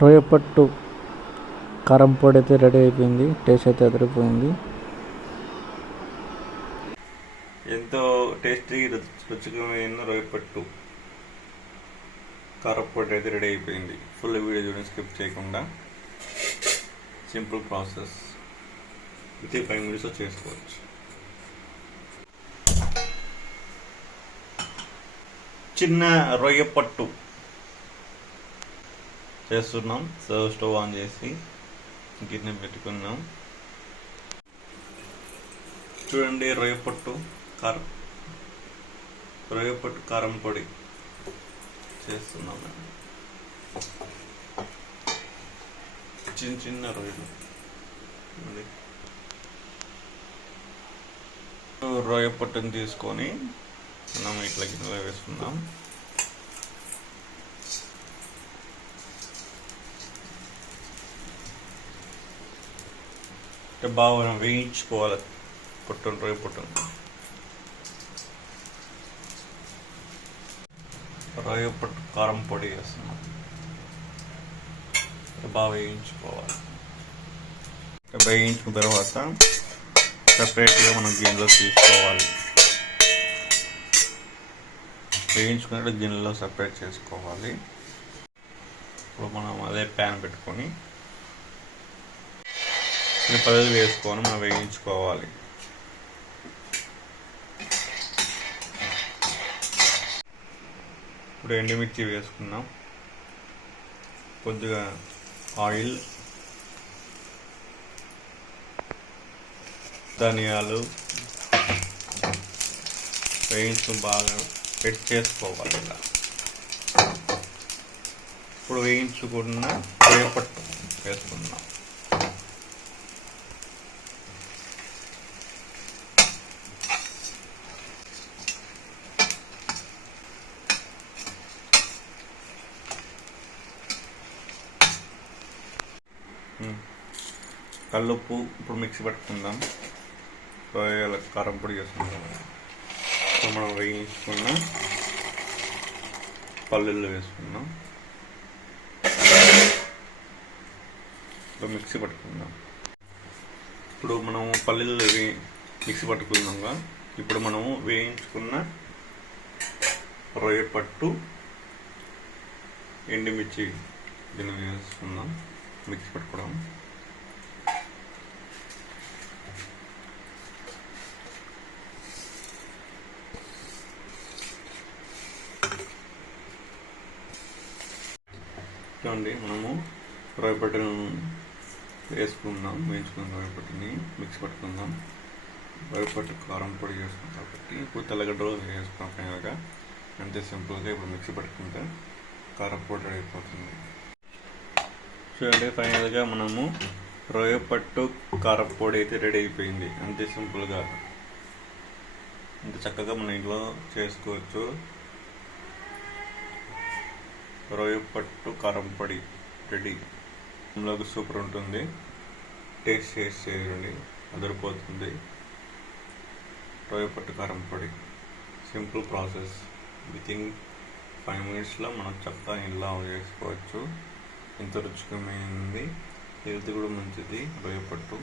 రొయ్యపట్టు కారం పొడి అయితే రెడీ అయిపోయింది టేస్ట్ అయితే అదిరిపోయింది. ఎంతో టేస్టీ రుచికరమైన రొయ్యపట్టు కారపొడి అయితే రెడీ అయిపోయింది. ఫుల్ వీడియో చూడండి స్కిప్ చేయకుండా. సింపుల్ ప్రాసెస్ విత్ ఫైవ్ మినిట్స్లో చేసుకోవచ్చు. చిన్న రొయ్య పట్టు చేస్తున్నాం. సర్వ్ స్టవ్ ఆన్ చేసి గిన్నె పెట్టుకున్నాం. చూడండి రొయ్యపట్టు కారం. రొయ్యపట్టు కారం పొడి చేస్తున్నాం. చిన్న చిన్న రొయ్యలు. ఇది. రొయ్య తీసుకొని మనం ఇట్లా గిన్నెలో వేసుకుందాం. అంటే బాగా మనం వేయించుకోవాలి. పుట్టును రొయ్య పుట్టును రొయ్య పుట్టు కారం పొడి వేస్తున్నాం. బాగా వేయించుకోవాలి. వేయించుకున్న తర్వాత సపరేట్గా మనం గిన్నెలో తీసుకోవాలి. వేయించుకున్నట్టు గిన్నెలో సపరేట్ చేసుకోవాలి. ఇప్పుడు మనం అదే ప్యాన్ పెట్టుకొని పదవి వేసుకొని మనం వేయించుకోవాలి. ఇప్పుడు ఎండుమిర్చి వేసుకున్నాం కొద్దిగా ఆయిల్ ధనియాలు వేయించుకుని బాగా పెట్ చేసుకోవాలి ఇలా. ఇప్పుడు వేయించుకున్న వేపట్టు వేసుకుందాం. కల్లుప్పు ఇప్పుడు మిక్సీ పట్టుకుందాం. రొయ్యల కారం పొడి చేసుకుందాం. ఇప్పుడు మనం వేయించుకున్న పల్లీలు వేసుకుందాం. ఇప్పుడు మిక్సీ పట్టుకుందాం. ఇప్పుడు మనము పల్లీలు వే- మిక్సీ పట్టుకుందాంగా. ఇప్పుడు మనము వేయించుకున్న రొయ్య పట్టు ఎండుమిర్చి దీన్ని వేసుకుందాం. మిక్సీ పట్టుకోవడం. చూడండి మనము రొయ్యపట్టును వేసుకుందాం వేయించుకున్న రొయ్యపట్టుని మిక్స్ పట్టుకుందాం. రొయ్యపట్టు కారం పొడి చేసుకుందాం కాబట్టి ఇప్పుడు తెల్లగడ్డలు వేసుకున్నాం ఫైనల్గా. అంతే సింపుల్గా ఇప్పుడు మిక్సీ పట్టుకుంటే కారం పొడి అయిపోతుంది. చూడండి ఫైనల్గా మనము రొయ్యపట్టు కారపొడి అయితే రెడీ అయిపోయింది. అంతే సింపుల్గా ఇంత చక్కగా మన ఇంట్లో చేసుకోవచ్చు. రొయ్యపట్టు కారం పొడి రెడీ ఇంట్లోకి సూపర్ ఉంటుంది. టేస్ట్ చేసి చేయండి. అదిరిపోతుంది. రొయ్యపట్టు కారం పొడి. Simple process with in five మినిట్స్లో మనం చక్కగా ఇలా చేసుకోవచ్చు. ఇంత రుచికరమైనది హెల్త్ కూడా మంచిది భయపట్టు.